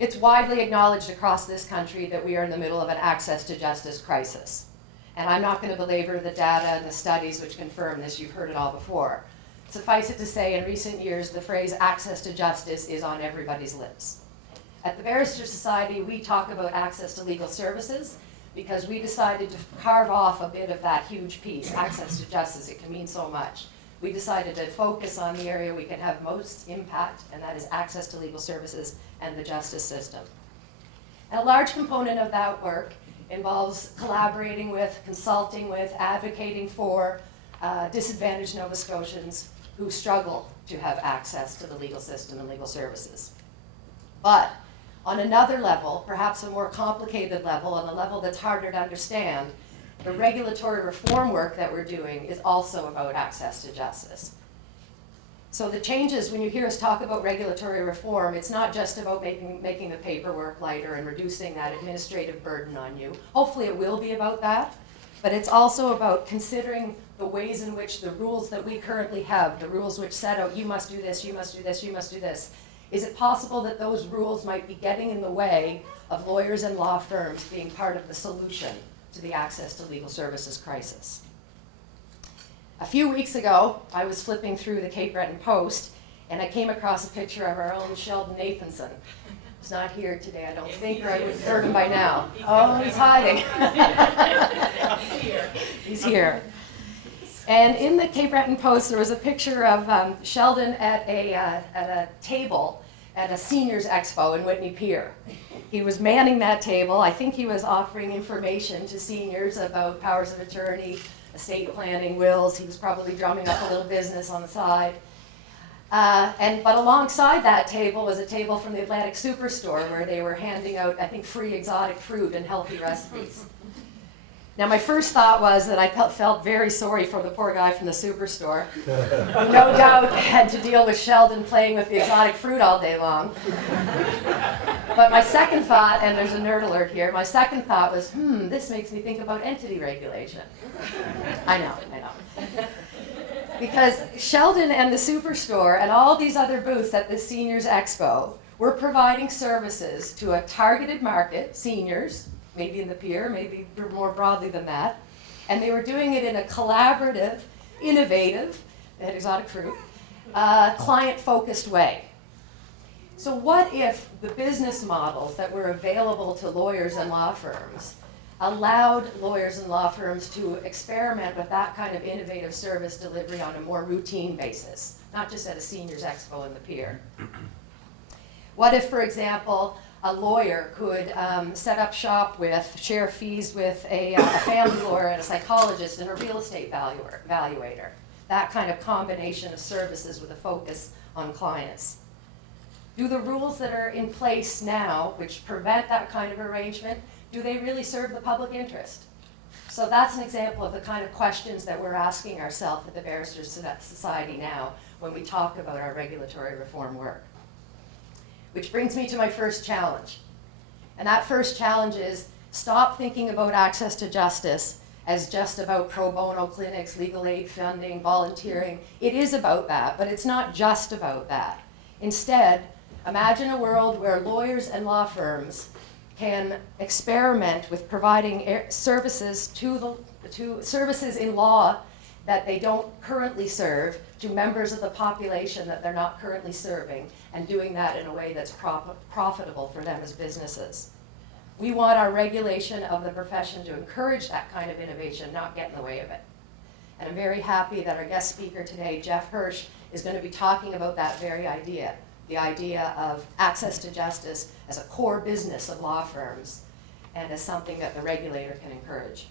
It's widely acknowledged across this country that we are in the middle of an access to justice crisis. And I'm not going to belabor the data and the studies which confirm this. You've heard it all before. Suffice it to say, in recent years, the phrase access to justice is on everybody's lips. At the Barrister Society, we talk about access to legal services because we decided to carve off a bit of that huge piece, access to justice. It can mean so much. We decided to focus on the area we can have most impact, and that is access to legal services and the justice system. And a large component of that work involves collaborating with, consulting with, advocating for disadvantaged Nova Scotians who struggle to have access to the legal system and legal services. But on another level, perhaps a more complicated level, on a level that's harder to understand, the regulatory reform work that we're doing is also about access to justice. So the changes, when you hear us talk about regulatory reform, it's not just about making the paperwork lighter and reducing that administrative burden on you. Hopefully it will be about that, but it's also about considering the ways in which the rules that we currently have, the rules which set out you must do this, you must do this, you must do this, is it possible that those rules might be getting in the way of lawyers and law firms being part of the solution to the access to legal services crisis? A few weeks ago, I was flipping through the Cape Breton Post, and I came across a picture of our own Sheldon Nathanson. He's not here today, I don't think, or I would have heard him by now. Oh, he's hiding. He's here. And in the Cape Breton Post, there was a picture of Sheldon at a table at a seniors expo in Whitney Pier. He was manning that table. I think he was offering information to seniors about powers of attorney, estate planning, wills. He was probably drumming up a little business on the side. But alongside that table was a table from the Atlantic Superstore where they were handing out, I think, free exotic fruit and healthy recipes. Now, my first thought was that I felt very sorry for the poor guy from the Superstore, who no doubt had to deal with Sheldon playing with the exotic fruit all day long. But my second thought, and there's a nerd alert here, my second thought was, this makes me think about entity regulation. I know. Because Sheldon and the Superstore and all these other booths at the Seniors Expo were providing services to a targeted market, seniors, maybe in the Pier, maybe more broadly than that, and they were doing it in a collaborative, innovative, they had exotic fruit, client-focused way. So what if the business models that were available to lawyers and law firms allowed lawyers and law firms to experiment with that kind of innovative service delivery on a more routine basis, not just at a seniors expo in the Pier? What if, for example, a lawyer could set up shop with, share fees with a family lawyer and a psychologist and a real estate valuator? That kind of combination of services with a focus on clients. Do the rules that are in place now, which prevent that kind of arrangement, do they really serve the public interest? So that's an example of the kind of questions that we're asking ourselves at the Barrister Society now when we talk about our regulatory reform work. Which brings me to my first challenge. And that first challenge is stop thinking about access to justice as just about pro bono clinics, legal aid funding, volunteering. It is about that, but it's not just about that. Instead, imagine a world where lawyers and law firms can experiment with providing services services in law that they don't currently serve to members of the population that they're not currently serving, and doing that in a way that's profitable for them as businesses. We want our regulation of the profession to encourage that kind of innovation, not get in the way of it. And I'm very happy that our guest speaker today, Jeff Hirsch, is going to be talking about that very idea, the idea of access to justice as a core business of law firms and as something that the regulator can encourage.